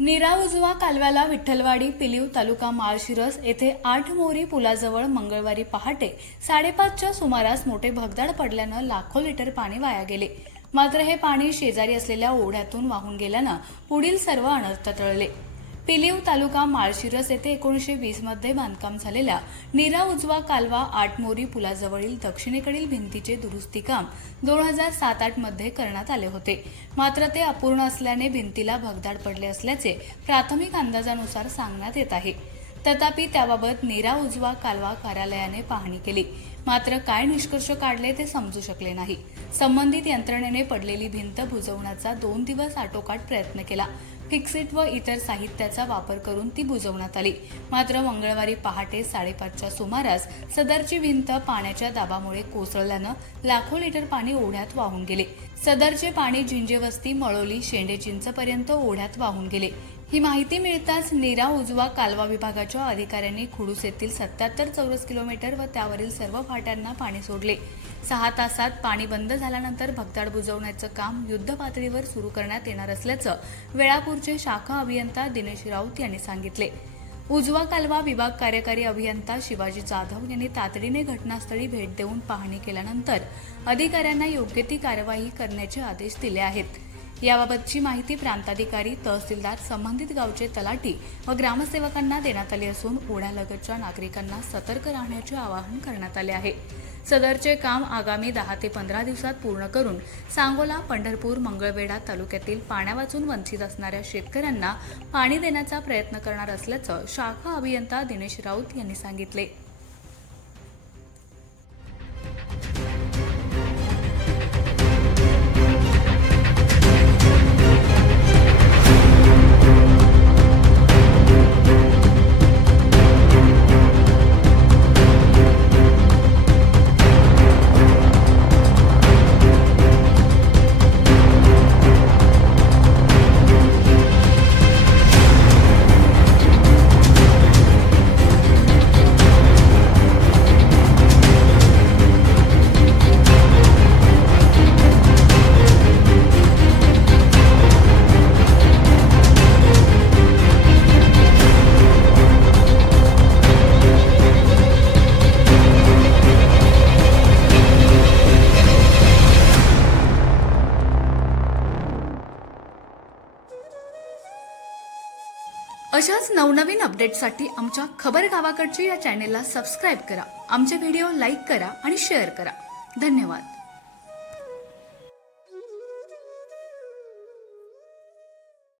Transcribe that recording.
नीरा उजवा कालव्याला विठ्ठलवाडी पिलीव तालुका माळशिरस येथे 8 मोरी पुलाजवळ मंगळवारी पहाटे 5:30च्या सुमारास मोठे भगदाड पडल्यानं लाखो लिटर पाणी वाया गेले। मात्र हे पाणी शेजारी असलेल्या ओढ्यातून वाहून गेल्यानं पुढील सर्व अनर्थ टळले। पिलीव तालुका माळशिरस येथे 1920 मध्ये बांधकाम झालेल्या नीरा उजवा कालवा 8 मोरी पुलाजवळील दक्षिणेकडील भिंतीचे दुरुस्ती काम 2007-8 मध्ये करण्यात आले होते। मात्र ते अपूर्ण असल्याने भिंतीला भगदाड पडले असल्याचे प्राथमिक अंदाजानुसार सांगण्यात येत आहे। तथापि त्याबाबत नीरा उजवा कालवा कार्यालयाने पाहणी केली, मात्र काय निष्कर्ष काढले ते समजू शकले नाही। संबंधित यंत्रणेने पडलेली भिंत बुजवण्याचा 2 दिवस आटोकाट प्रयत्न केला। फिक्सिट व इतर साहित्याचा वापर करून ती बुजवण्यात आली। मात्र मंगळवारी पहाटे 5:30च्या सुमारास सदरची भिंत पाण्याच्या दाबामुळे कोसळल्यानं लाखो लिटर पाणी ओढ्यात वाहून गेले। सदरचे पाणी जिंजेवस्ती, मळोली, शेंडेचिंचपर्यंत ओढ्यात वाहून गेले। ही माहिती मिळताच नीरा उजवा कालवा विभागाच्या अधिकाऱ्यांनी खुडूस येथील 77 चौरस किलोमीटर व त्यावरील सर्व फाट्यांना पाणी सोडले। 6 तासात पाणी बंद झाल्यानंतर भगदाड बुजवण्याचं काम युद्धपातळीवर सुरू करण्यात येणार असल्याचं वेळापूरचे शाखा अभियंता दिनेश राऊत यांनी सांगितले। उजवा कालवा विभाग कार्यकारी अभियंता शिवाजी जाधव यांनी तातडीने घटनास्थळी भेट देऊन पाहणी केल्यानंतर अधिकाऱ्यांना योग्य ती कार्यवाही करण्याचे आदेश दिले आहेत। याबाबतची माहिती प्रांताधिकारी, तहसीलदार, संबंधित गावचे तलाठी व ग्रामसेवकांना देण्यात आली असून ओढ्यालगतच्या नागरिकांना सतर्क राहण्याचे आवाहन करण्यात आले आहे। सदरचे काम आगामी 10 ते 15 दिवसात पूर्ण करून सांगोला, पंढरपूर, मंगळवेढा तालुक्यातील पाण्यावाचून वंचित असणाऱ्या शेतकऱ्यांना पाणी देण्याचा प्रयत्न करणार असल्याचं शाखा अभियंता दिनेश राऊत यांनी सांगितले। अशाच नवनवीन अपडेट्ससाठी आमच्या खबर गावाकडची या चॅनेलला सबस्क्राईब करा, आमचे व्हिडिओ लाईक करा आणि शेअर करा। धन्यवाद।